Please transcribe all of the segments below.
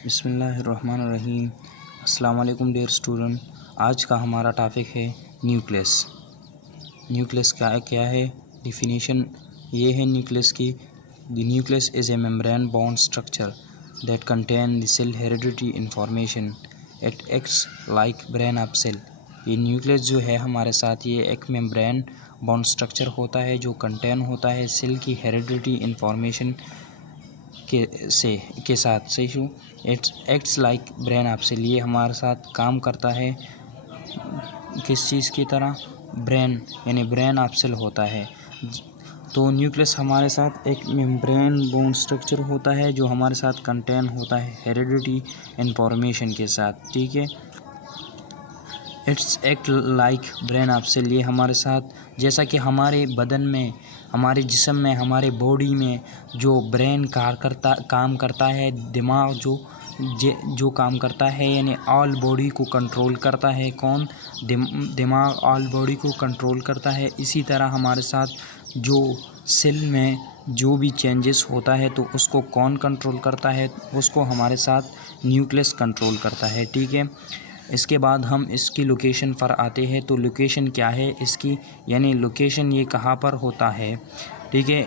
बिस्मिल्लाहिर्रहमानिर्रहीम। अस्सलाम वालेकुम डियर स्टूडेंट। आज का हमारा टॉपिक है न्यूक्लियस। न्यूक्लियस क्या है, डिफिनीशन ये है न्यूक्लियस की। The nucleus is a membrane bound structure that contain the cell heredity information. It acts like brain of cell. ये न्यूक्लियस जो है हमारे साथ, ये एक मेम्ब्रेन बाउंड स्ट्रक्चर होता है जो कंटेन होता है सेल की हेरिडिटी इंफॉर्मेशन के साथ। सही, it's acts like brain of cell. ये हमारे साथ काम करता है किस चीज़ की तरह, ब्रेन यानी ब्रेन ऑफ सेल होता है। तो न्यूक्लियस हमारे साथ एक मेम्ब्रेन बाउंड स्ट्रक्चर होता है जो हमारे साथ कंटेन होता है हेरिडिटी इंफॉर्मेशन के साथ। ठीक है, it's act like brain of cell. ये हमारे साथ, जैसा कि हमारे बदन में, हमारे जिस्म में, हमारे बॉडी में जो ब्रेन काम करता है, दिमाग जो काम करता है, यानी ऑल बॉडी को कंट्रोल करता है। कौन? दिमाग ऑल बॉडी को कंट्रोल करता है। इसी तरह हमारे साथ जो सेल में जो भी चेंजेस होता है तो उसको कौन कंट्रोल करता है? उसको हमारे साथ न्यूक्लियस कंट्रोल करता है। ठीक है, इसके बाद हम इसकी लोकेशन पर आते हैं। तो लोकेशन क्या है इसकी, यानी लोकेशन ये कहाँ पर होता है? ठीक है,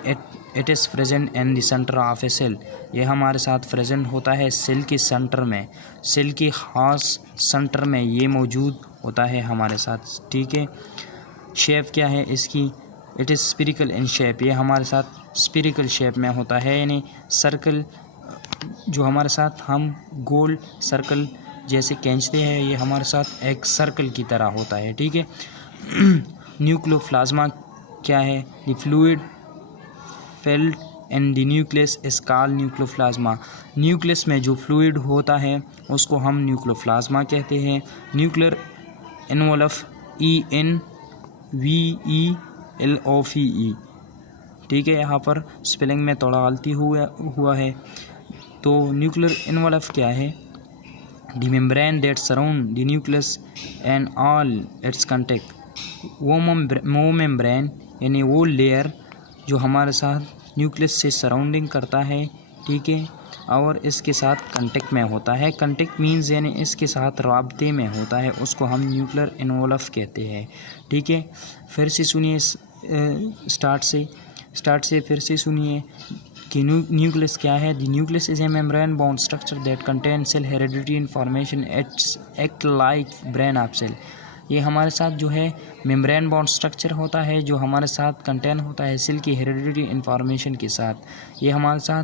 it is present in the centre of a cell. ये हमारे साथ प्रेजेंट होता है सेल के सेंटर में, सेल की खास सेंटर में ये मौजूद होता है हमारे साथ। ठीक है, शेप क्या है इसकी? It is spherical in shape. ये हमारे साथ स्फेरिकल शेप में होता है, यानी सर्कल जो हमारे साथ हम गोल सर्कल जैसे खींचते हैं, ये हमारे साथ एक सर्कल की तरह होता है। ठीक है, न्यूक्लियोप्लाज्मा क्या है? The fluid failed in the nucleus is called nucleoplasm. Nucleus में जो फ्लूइड होता है उसको हम न्यूक्लियोप्लाज्मा कहते हैं। Nuclear envelope ENVELOPE। ठीक है, यहाँ पर स्पेलिंग में थोड़ा गलती हुआ है। तो न्यूक्लियर एनवलप क्या है? The membrane that surround the nucleus and all its contact। वो मेम्ब्रेन यानी वो लेयर जो हमारे साथ न्यूक्लियस से सराउंडिंग करता है। ठीक है, और इसके साथ कांटेक्ट में होता है। कांटेक्ट मीन्स यानी इसके साथ राब्ते में होता है, उसको हम न्यूक्लियर एनवलप कहते हैं। ठीक है, फिर से सुनिए, स्टार्ट से फिर से सुनिए कि न्यूक्लियस क्या है। The nucleus is a membrane bound structure that contain cell heredity information. It's act like brain of cell. ये हमारे साथ जो है मेम्ब्रेन बाउंड स्ट्रक्चर होता है जो हमारे साथ कंटेन होता है सेल की हेरिडिटी इंफॉर्मेशन के साथ। ये हमारे साथ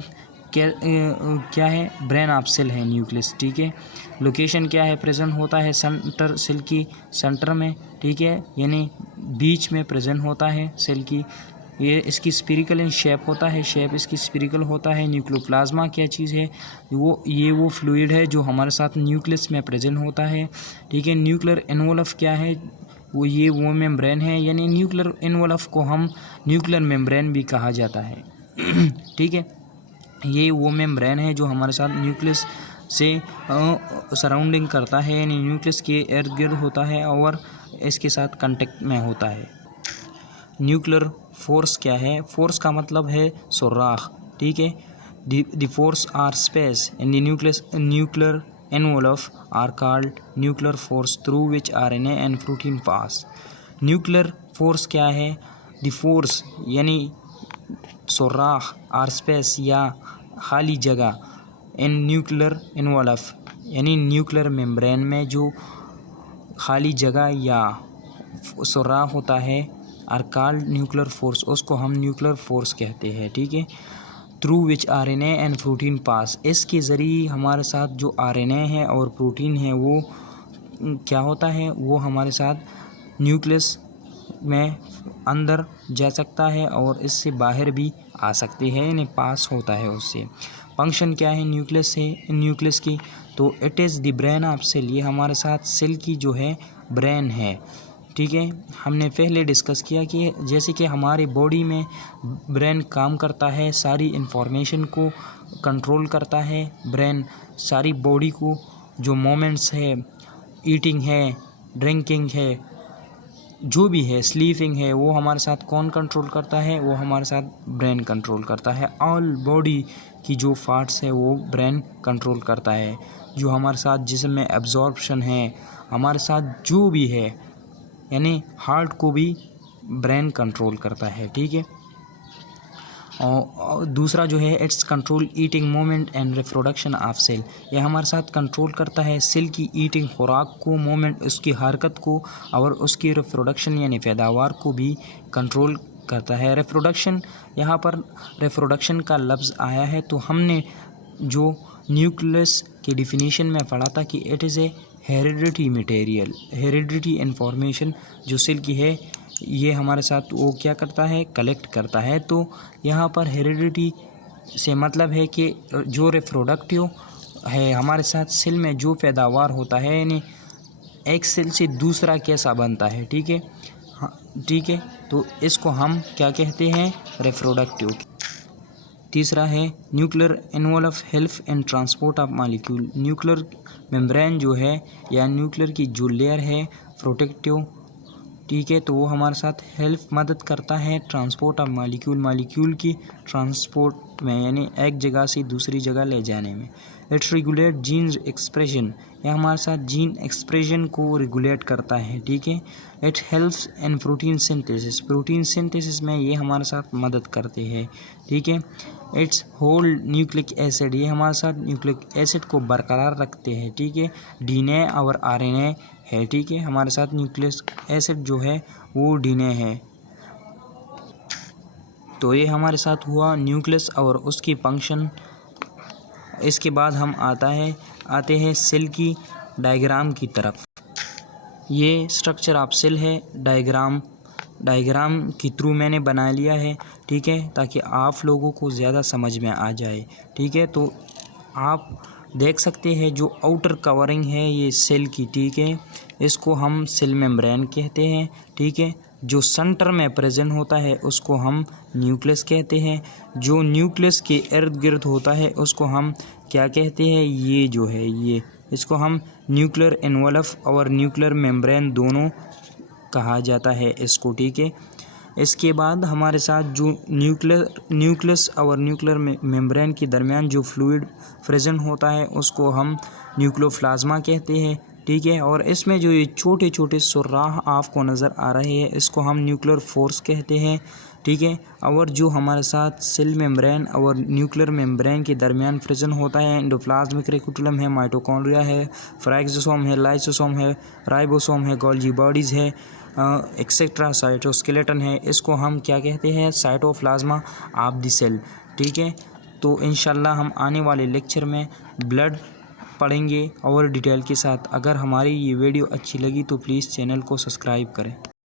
क्या है? ब्रेन ऑफ सेल है न्यूक्लियस। ठीक है, लोकेशन क्या है? प्रेजेंट होता है सेंटर, सेल की सेंटर में। ठीक है, यानी बीच में प्रेजेंट होता है सेल की। ये इसकी स्फेरिकल इन शेप होता है, शेप इसकी स्फेरिकल होता है। न्यूक्लियोप्लाज्मा क्या चीज़ है? वो फ्लूइड है जो हमारे साथ न्यूक्लियस में प्रेजेंट होता है। ठीक है, न्यूक्लियर एनवलप क्या है? वो मेम्ब्रेन है, यानी न्यूक्लियर एनवलप को हम न्यूक्लियर मेम्ब्रेन भी कहा जाता है। ठीक है, ये वो मेम्ब्रेन है जो हमारे साथ न्यूक्लियस से सराउंडिंग करता है, यानी न्यूक्लियस के इर्द गिर्द होता है और इसके साथ कांटेक्ट में होता है। न्यूक्लियर फोर्स क्या है? फोर्स का मतलब है सुराख। ठीक है, the pores or space in the nuclear envelope are called nuclear pores through which RNA and protein pass. Nuclear pores क्या है? द फोर्स यानी सुराख आर स्पेस या खाली जगह इन न्यूक्लियर एनवलप यानी न्यूक्लियर मेम्ब्रेन में जो खाली जगह या सुराख होता है आर कॉल्ड न्यूक्लियर फोर्स, उसको हम न्यूक्लियर फोर्स कहते हैं। ठीक है, through which RNA and protein pass. इसके ज़रिए हमारे साथ जो RNA है और प्रोटीन है वो क्या होता है? वो हमारे साथ न्यूक्लियस में अंदर जा सकता है और इससे बाहर भी आ सकते हैं, यानी पास होता है उससे। फंक्शन क्या है न्यूक्लियस की? तो it is the brain of cell. ये हमारे साथ सेल की जो है ब्रेन है। ठीक है, हमने पहले डिस्कस किया कि जैसे कि हमारे बॉडी में ब्रेन काम करता है, सारी इंफॉर्मेशन को कंट्रोल करता है। ब्रेन सारी बॉडी को जो मोमेंट्स है, ईटिंग है, ड्रिंकिंग है, जो भी है स्लीपिंग है वो हमारे साथ कौन कंट्रोल करता है, वो हमारे साथ ब्रेन कंट्रोल करता है। ऑल बॉडी की जो पार्ट्स है वो ब्रेन कंट्रोल करता है। जो हमारे साथ जिस्म में एब्जॉर्प्शन है, हमारे साथ जो भी है, यानी हार्ट को भी ब्रेन कंट्रोल करता है, ठीक है। और दूसरा जो है it's control eating moment and reproduction of cell. यह हमारे साथ कंट्रोल करता है सेल की ईटिंग, खुराक को, मोमेंट उसकी हरकत को, और उसकी रिप्रोडक्शन यानी पैदावार को भी कंट्रोल करता है। रिप्रोडक्शन, यहाँ पर रिप्रोडक्शन का लफ्ज़ आया है तो हमने जो न्यूक्लियस की डिफिनीशन में पढ़ा था कि it is a heredity material, heredity information जो सेल की है ये हमारे साथ वो क्या करता है, कलेक्ट करता है। तो यहाँ पर हेरिडिटी से मतलब है कि जो रिप्रोडक्टिव है हमारे साथ सेल में जो पैदावार होता है, यानी एक सेल से दूसरा कैसा बनता है, ठीक है। हाँ ठीक है, तो इसको हम क्या कहते हैं, रिप्रोडक्टिव। तीसरा है nuclear envelope help in transport of molecule. Nuclear membrane जो है या न्यूक्लियर की जो लेयर है प्रोटेक्टिव, ठीक है, तो वो हमारे साथ हेल्प मदद करता है ट्रांसपोर्ट ऑफ मॉलिक्यूल, मॉलिक्यूल की ट्रांसपोर्ट में, यानी एक जगह से दूसरी जगह ले जाने में। इट्स रेगुलेट जीन एक्सप्रेशन, यह हमारे साथ जीन एक्सप्रेशन को रेगुलेट करता है, ठीक है। It helps in protein synthesis, protein synthesis में ये हमारे साथ मदद करते हैं, ठीक है। इट्स होल्ड न्यूक्लिक एसिड, ये हमारे साथ न्यूक्लिक एसिड को बरकरार रखते हैं, ठीक है। डीएनए और आरएनए है, ठीक है, हमारे साथ न्यूक्लिक एसिड जो है वो डीएनए है। तो ये हमारे साथ हुआ न्यूक्लियस और उसकी फंक्शन। इसके बाद हम आते हैं सेल की डायग्राम की तरफ। ये स्ट्रक्चर ऑफ सेल है, डायग्राम के थ्रू मैंने बना लिया है, ठीक है, ताकि आप लोगों को ज़्यादा समझ में आ जाए, ठीक है। तो आप देख सकते हैं जो आउटर कवरिंग है ये सेल की, ठीक है, इसको हम सेल मेम्ब्रेन कहते हैं, ठीक है। जो सेंटर में प्रेजेंट होता है उसको हम न्यूक्लियस कहते हैं। जो न्यूक्लियस के इर्द गिर्द होता है उसको हम क्या कहते हैं, ये जो है ये, इसको हम न्यूक्लियर एनवलप और न्यूक्लियर मेम्ब्रेन दोनों कहा जाता है इसको, ठीक है। इसके बाद हमारे साथ जो न्यूक्लियस और न्यूक्लियर मेम्ब्रेन के दरमियान जो फ्लूइड प्रेजेंट होता है उसको हम न्यूक्लियोप्लाज्मा कहते हैं, ठीक है। और इसमें जो ये छोटे छोटे सुराख आपको नज़र आ रहे हैं इसको हम न्यूक्लियर फोर्स कहते हैं, ठीक है। और जो हमारे साथ सेल मेम्ब्रेन और न्यूक्लियर मेम्ब्रेन के दरमियान प्रेजेंट होता है एंडोप्लाज्मिक रेटिकुलम है, माइटोकॉन्ड्रिया है, फ्राइक्सोसोम है, लाइसोसोम है, राइबोसोम है, गोल्गी बॉडीज़ है, एक्सेट्रा, साइटोस्केलेटन है, इसको हम क्या कहते हैं, साइटोप्लाज्मा ऑफ द सेल, ठीक है। तो इंशाल्लाह हम आने वाले लेक्चर में ब्लड पढ़ेंगे और डिटेल के साथ। अगर हमारी ये वीडियो अच्छी लगी तो प्लीज़ चैनल को सब्सक्राइब करें।